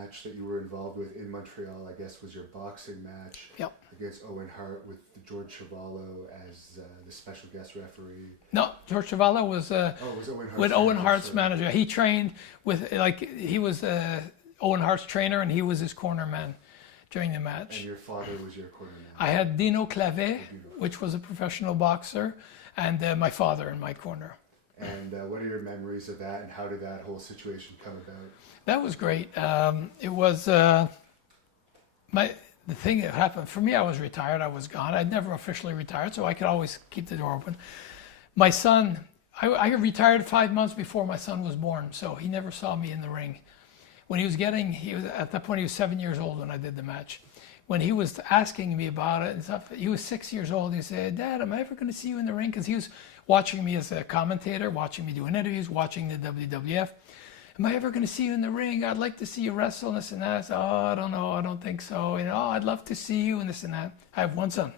match that you were involved with in Montreal, I guess, was your boxing match against Owen Hart with George Chuvalo as the special guest referee. No, George Chuvalo was, was Owen Hart's with Owen Hart's manager. He trained with, he was Owen Hart's trainer, and he was his corner man during the match. And your father was your corner man? I had Dino Clavet, which was a professional boxer, and my father in my corner. And what are your memories of that, and how did that whole situation come about? That was great. It was the thing that happened for me. I was retired. I was gone. I'd never officially retired, so I could always keep the door open. My son, I retired 5 months before my son was born, so he never saw me in the ring. When he was at that point he was 7 years old when I did the match. When he was asking me about it and stuff, he was 6 years old. He said, "Dad, am I ever going to see you in the ring?" Because he was watching me as a commentator, watching me doing interviews, watching the WWF. "Am I ever going to see you in the ring? I'd like to see you wrestle," and this and that. I said, "Oh, I don't know. I don't think so. Oh, I'd love to see you," and this and that. I have one son.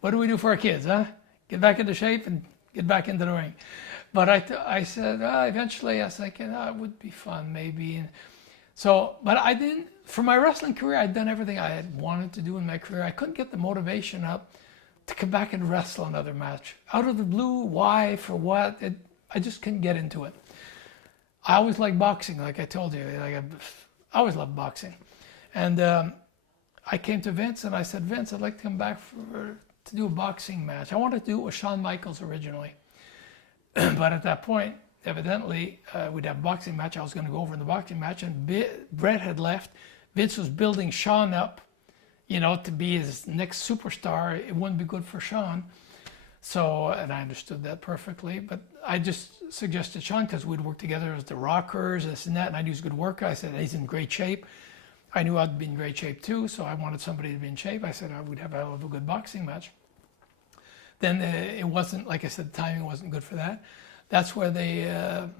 What do we do for our kids, huh? Get back into shape and get back into the ring. But I said, eventually, I was like, it would be fun, maybe. And so, but I didn't. For my wrestling career, I'd done everything I had wanted to do in my career. I couldn't get the motivation up to come back and wrestle another match. Out of the blue, why, for what? I just couldn't get into it. I always liked boxing, like I told you. I always loved boxing. And I came to Vince and I said, "Vince, I'd like to come back to do a boxing match." I wanted to do it with Shawn Michaels originally. But at that point, evidently, we'd have a boxing match. I was going to go over in the boxing match, and Brett had left. Vince was building Shawn up, to be his next superstar. It wouldn't be good for Shawn. So, and I understood that perfectly, but I just suggested Shawn because we'd worked together as the Rockers, this and that, and I knew he was a good worker. I said, he's in great shape. I knew I'd be in great shape too, so I wanted somebody to be in shape. I said, I would have a hell of a good boxing match. Then it wasn't, like I said, the timing wasn't good for that. That's where they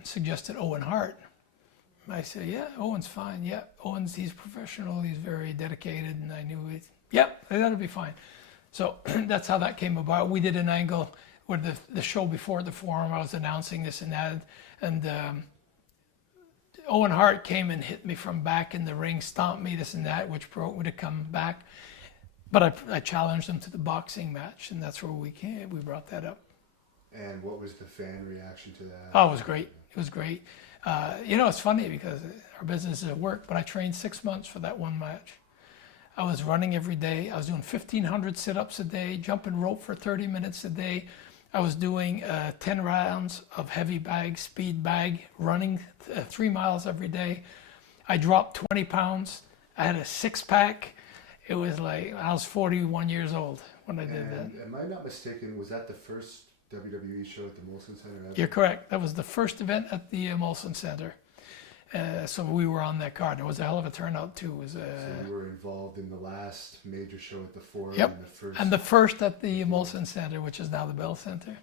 suggested Owen Hart. I said, "Yeah, Owen's fine. Yeah, he's professional. He's very dedicated." And I knew, that'll be fine. So that's how that came about. We did an angle where the show before the Forum, I was announcing this and that. And Owen Hart came and hit me from back in the ring, stomped me, this and that, which broke me to come back. But I challenged him to the boxing match, and that's where we brought that up. And what was the fan reaction to that? Oh, it was great. It was great. It's funny because our business is at work, but I trained 6 months for that one match. I was running every day. I was doing 1,500 sit-ups a day, jumping rope for 30 minutes a day. I was doing 10 rounds of heavy bag, speed bag, running 3 miles every day. I dropped 20 pounds. I had a six-pack. It was like, I was 41 years old when I did that. Am I not mistaken, was that the first WWE show at the Molson Center ever? You're correct. That was the first event at the Molson Center. So we were on that card. It was a hell of a turnout too. So you were involved in the last major show at the Forum. Yep. And the first at the Molson Center, which is now the Bell Center.